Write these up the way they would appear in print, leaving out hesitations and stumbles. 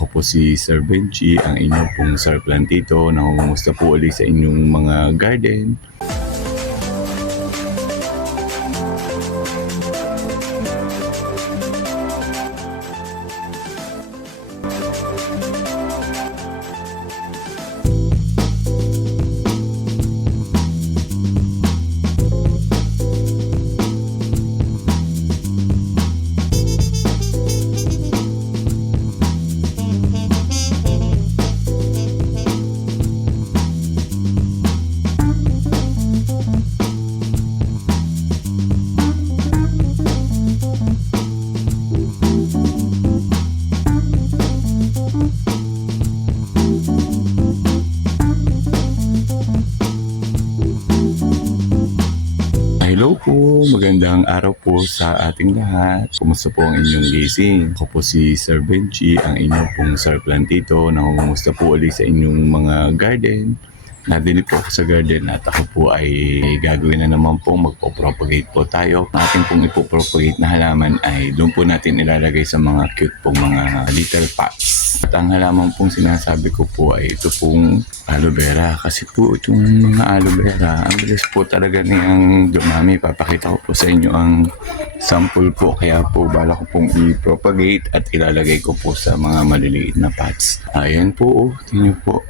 Ako po si Sir Benji, ang inyong pong Sir Plantito. Nangungumusta po ulit sa inyong mga garden. Hello po, magandang araw po sa ating lahat. Kumusta po ang inyong gising? Ako po si Sir Benji, ang inyong pong Sir Plantito. Nangungumusta po ulit sa inyong mga garden. Nadili po ako sa garden at ako po ay gagawin na naman pong magpo-propagate po tayo. Ang ating pong ipopropagate na halaman ay doon po natin ilalagay sa mga cute pong mga little pots. At ang halaman pong sinasabi ko po ay ito pong aloe vera. Kasi po itong mga aloe vera, ang bilis po talaga niyang dumami. Papakita ko po sa inyo ang sample po. Kaya po bala ko pong i-propagate at ilalagay ko po sa mga maliliit na pots. Ayan po, tingnan po.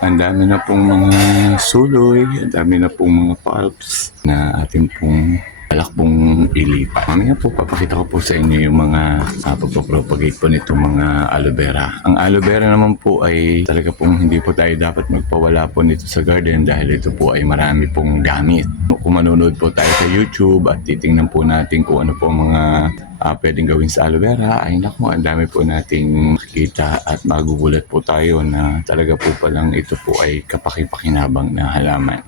Ang dami na pong mga suloy, ang dami na pong mga pulps na ating pong balak pong ilipat. Mamaya po, papakita ko po sa inyo yung mga pagpapropagate po nito mga aloe vera. Ang aloe vera naman po ay talaga pong hindi po tayo dapat magpawala po nito sa garden dahil ito po ay marami pong gamit. Kung manonood po tayo sa YouTube at titingnan po natin kung ano po mga pwedeng gawin sa aloe vera, ay naku, ang dami po nating makikita at magugulat po tayo na talaga po palang ito po ay kapaki-pakinabang na halaman.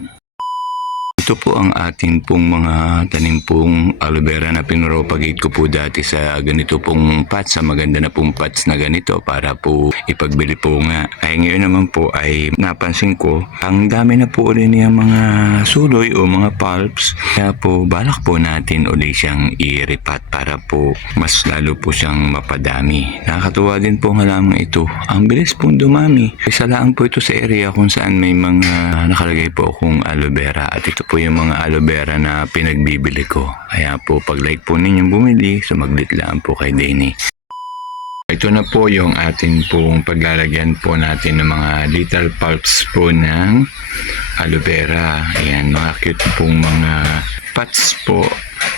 Ito po ang ating pong mga tanim pong aloe vera na pinropagate ko po dati sa ganito pong pots, sa maganda na pong pots na ganito para po ipagbili po nga. Ay ngayon naman po ay napansin ko ang dami na po ulit niyang mga suloy o mga pulps. Kaya po balak po natin ulit siyang i-repat para po mas lalo po siyang mapadami. Nakakatuwa din po ang halaman ito. Ang bilis pong dumami. Isa lang po ito sa area kung saan may mga nakalagay po akong aloe vera at ito po yung mga aloe vera na pinagbibili ko. Kaya po pag like po ninyong bumili, sumaglit lang po kay Denny. Ito na po yung ating pong paglalagyan po natin ng mga little pulps po ng aloe vera. Ayan, mga cute pong mga pots po.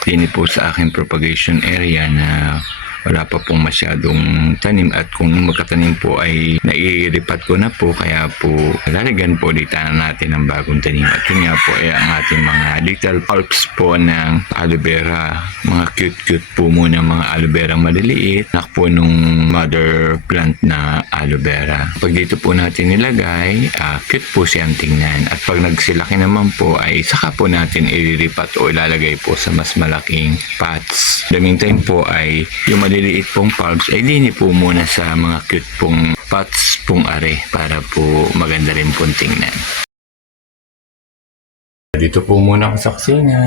Dini po sa aking propagation area na wala pa pong masyadong tanim at kung magkatanim po ay nairipat ko na po kaya po lalagyan po ulit natin ng bagong tanim at yun nga po ay ang ating mga little pulps po ng aloe vera, mga cute po muna mga aloe vera maliliit na po nung mother plant na aloe vera. Pag dito po natin nilagay, cute po siyang tingnan at pag nagsilaki naman po ay saka po natin iriripat o ilalagay po sa mas malaking pots. The meantime po ay yung maliliit pong bulbs ay dini po muna sa mga cute pong pots pong are para po maganda rin pong tingnan. Dito po muna ako sa kusina.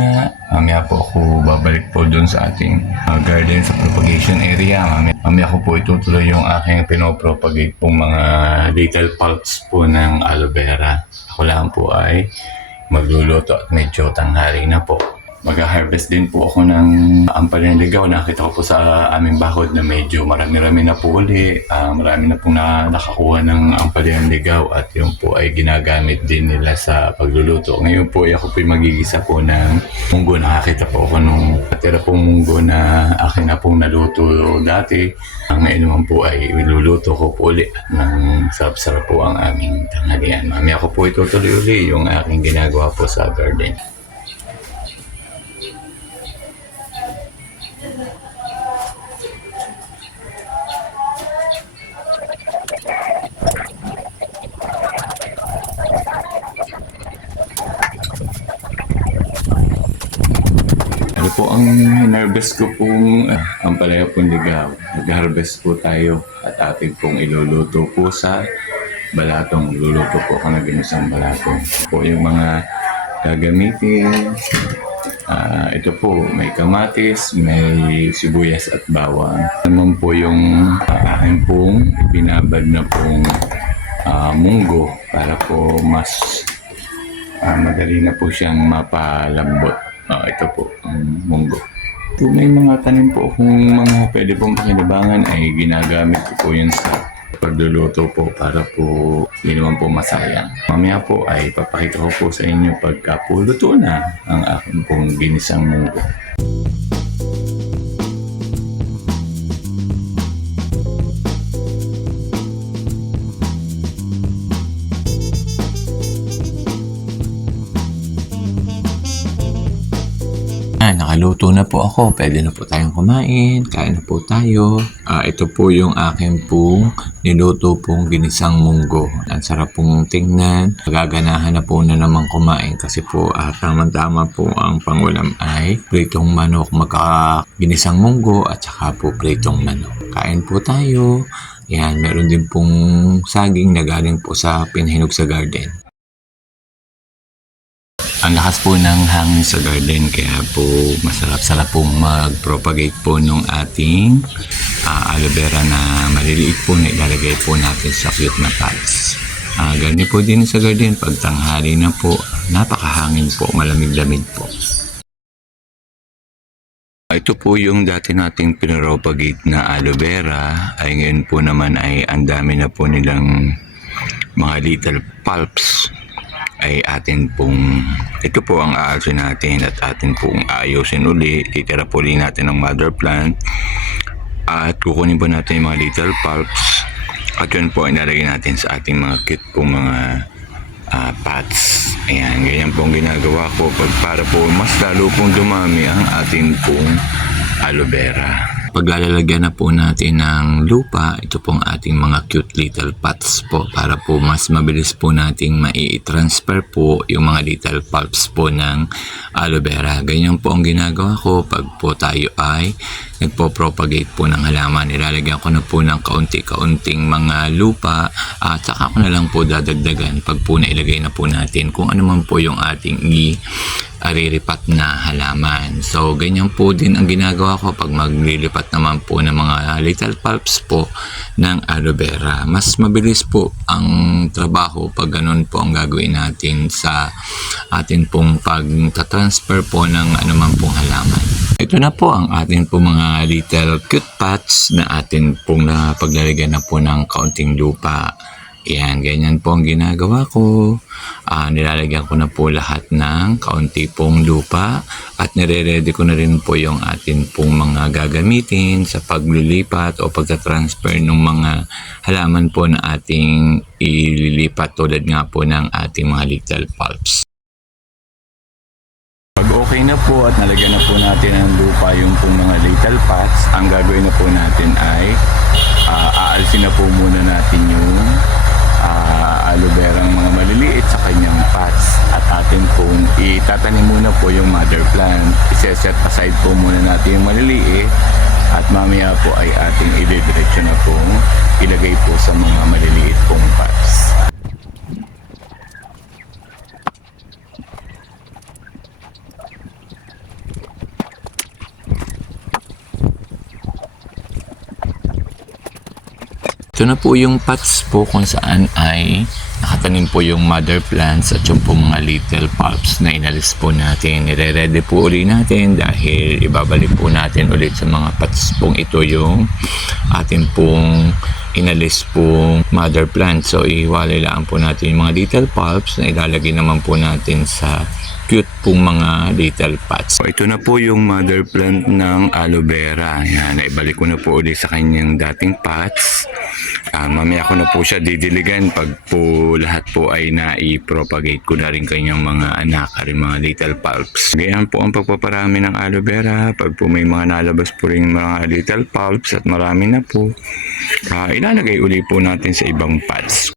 Mamaya po ako babalik po doon sa ating garden sa propagation area. Mamaya ko po itutuloy yung aking pinopropagate pong mga little pulps po ng aloe vera. Ako lang po ay magluluto at medyo tanghali na po. Mag-harvest din po ako ng ampalaya ligaw. Nakita ko po sa aming bakod na medyo marami-rami na po uli. Marami na po nakakuha ng ampalaya ligaw at yun po ay ginagamit din nila sa pagluluto. Ngayon po ako po magigisa po ng munggo. Nakakita po ako nung natira pong munggo na akin na pong naluto dati. Ngayon naman po ay niluluto ko po uli ng sarap-sarap po ang aming tanghalian. Mamaya ko po itutuloy uli yung aking ginagawa po sa garden. Ano po ang hinarvest ko pong ampalaya pong ligaw. Nag-harvest po tayo at ating pong iluluto po sa balatong. Luluto po ako ng ginisang balatong. Po yung mga gagamitin Ito po, may kamatis, may sibuyas at bawang. Naman po yung akin pong binabad na pong munggo para po mas madali na po siyang mapalambot. Ito po, ang munggo. Kung may mga tanim po kung mga pwede pong pakinabangan ay ginagamit ko po yun sa pagluluto po para po hindi naman po masayang. Mamaya po ay papakita ko po sa inyo pagka po luto na ang aking pong ginisang munggo. Nakaluto na po ako. Pwede na po tayong kumain. Kain na po tayo. Ito po yung aking pong niluto pong ginisang munggo. Ang sarap pong tingnan. Nagaganahan na po na naman kumain kasi po tamang-tama po ang pangulam ay pritong manok, ginisang munggo at saka po pritong manok. Kain po tayo. Yan, meron din pong saging na galing po sa pinahinog sa garden. Ang lakas po ng hangin sa garden kaya po masarap-sarap pong mag-propagate po nung ating aloe vera na maliliit po na ilalagay po natin sa cute na pots. Ganyan po din sa garden pag tanghali na po, napakahangin po, malamig-lamig po. Ito po yung dati nating pinropagate na aloe vera ay ngayon po naman ay ang dami na po nilang mga little pulps ay atin pong ito po ang aalsin natin at atin pong ayusin uli. Titira po rin natin ang mother plant at kukunin po natin yung mga little pulps at yun po inalagay natin sa ating mga cute pong mga pots. Ayan, ganyan po ang ginagawa ko para po mas lalo pong dumami ang ating pong aloe vera. Paglalagyan na po natin ng lupa, ito pong ating mga cute little pots po para po mas mabilis po nating mai-transfer po yung mga little pulps po ng aloe vera. Ganyan po ang ginagawa ko pag po tayo ay nagpo-propagate po ng halaman. Ilalagyan ko na po ng kaunti-kaunting mga lupa at saka ko na lang po dadagdagan pag po nailagay na po natin kung ano man po yung ating ariripat na halaman. So, ganyan po din ang ginagawa ko pag maglilipat naman po ng mga little pulps po ng aloe vera. Mas mabilis po ang trabaho pag ganun po ang gagawin natin sa atin pong pag-transfer po ng anuman pong halaman. Ito na po ang atin pong mga little cute pots na atin pong paglalagyan na po ng kaunting lupa. Yan, ganyan po ang ginagawa ko. Nilalagyan ko na po lahat ng kaunti pong lupa at nire-ready ko na rin po yung atin pong mga gagamitin sa paglilipat o pagta-transfer ng mga halaman po na ating ililipat tulad nga po ng ating mga little pulps. Pag okay na po at nalagyan na po natin ng lupa yung pong mga little pots, ang gagawin na po natin ay aalsin na po muna natin yung aloe vera ng mga maliliit sa kanyang pots at atin pong itatanim muna po yung mother plant. Iseset aside po muna natin yung maliliit at mamaya po ay ating ididiretso na pong ilagay po sa mga maliliit pong pots. Ito na po yung pots po kung saan ay nakatanim po yung mother plants at yung po mga little pulps na inalis po natin. Nire-ready po uli natin dahil ibabalik po natin ulit sa mga pots pong ito yung ating pong inalis pong mother plant. So ihiwalay lang po natin yung mga little pulps na ilalagay naman po natin sa cute pong mga little pots. So, ito na po yung mother plant ng aloe vera. Yan, naibalik ko na po ulit sa kanyang dating pots. Mamaya ko na po siya didiligan pag po lahat po ay nai-propagate ko na rin kanyang mga anak at mga little pulps. Ganyan po ang pagpaparami ng aloe vera. Pag po may mga nalabas po rin mga little pulps at marami na po, ilalagay uli po natin sa ibang pots.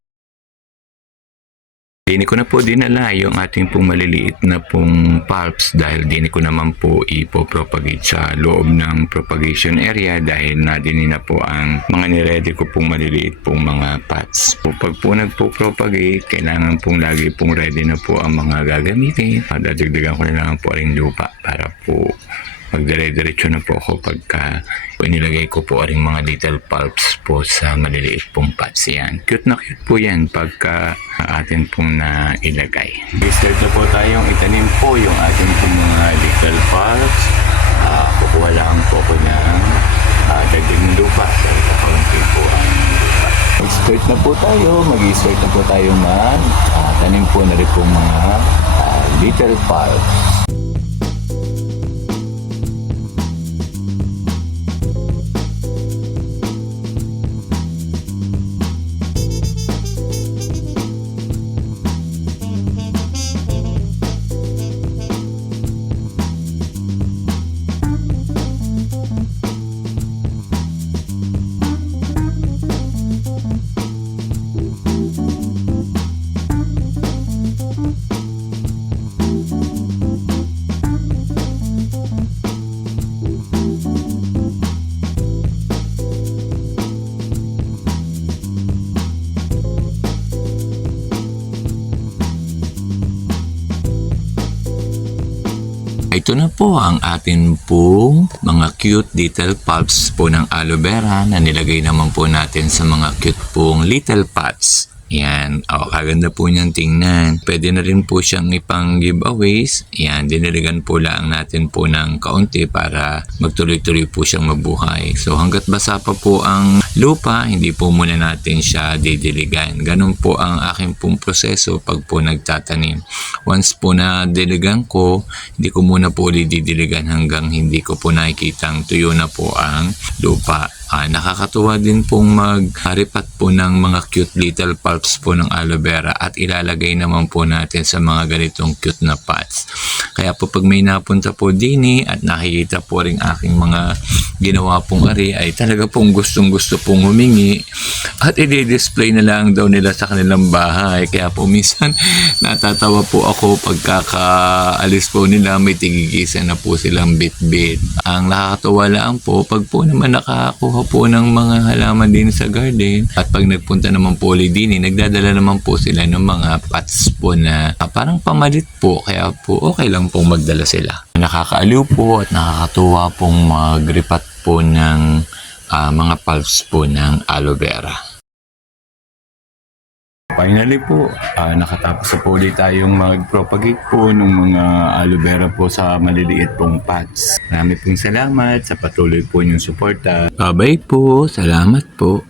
Hindi ko na po dinala yung ating pong maliliit na pong pulps dahil di ko naman po ipopropagate sa loob ng propagation area dahil nadinin na po ang mga niredy ko pong maliliit pong mga pots. So, pag po nagpo-propagate, kailangan pong lagi pong ready na po ang mga gagamitin. Dadagdagan ko na lang po rin lupa para po magdire-diretso na po ako pagka inilagay ko po rin mga little pulps po sa maliliit pong pots yan. Cute na cute po yan pagka atin pong nailagay. Start na po tayong itanim po yung ating pong mga little pulps. Kukuha lang po ko ng dagdag ng lupa dahil kakaunti po ang lupa. Mag-start na po tayo. Mag-start na po tayo tanim po na rin po mga little pulps. Ito na po ang atin pong mga cute little pulps po ng aloe vera na nilagay naman po natin sa mga cute pong little pots. Yan. Kaganda po niyang tingnan. Pwede na rin po siyang ipang giveaways. Yan. Diniligan po lang natin po ng kaunti para magtuloy-tuloy po siyang mabuhay. So hanggat basa pa po ang lupa, hindi po muna natin siya didiligan. Ganun po ang aking pong proseso pag po nagtatanim. Once po na diligan ko, hindi ko muna po ulit didiligan hanggang hindi ko po nakikitang tuyo na po ang lupa. Nakakatuwa din pong magharipat po ng mga cute little pulps po ng aloe vera at ilalagay naman po natin sa mga ganitong cute na pots. Kaya po pag may napunta po dini at nakikita po rin aking mga ginawa pong ari ay talaga pong gustong gusto pong humingi at i-display na lang daw nila sa kanilang bahay. Kaya po minsan natatawa po ako pagkakaalis po nila may tigigisa na po silang bit-bit. Ang nakakatuwa lang po pag po naman nakakuha po ng mga halaman din sa garden at pag nagpunta naman po ulit din nagdadala naman po sila ng mga pots po na parang pamalit po kaya po okay lang pong magdala sila. Nakakaaliw po at nakakatuwa pong magripat po ng mga pulps po ng aloe vera. Finally po, nakatapos na po ulit tayong mag-propagate po ng mga aloe vera po sa maliliit pong pots. Marami pong salamat sa patuloy po niyong suporta. Bye-bye po. Salamat po.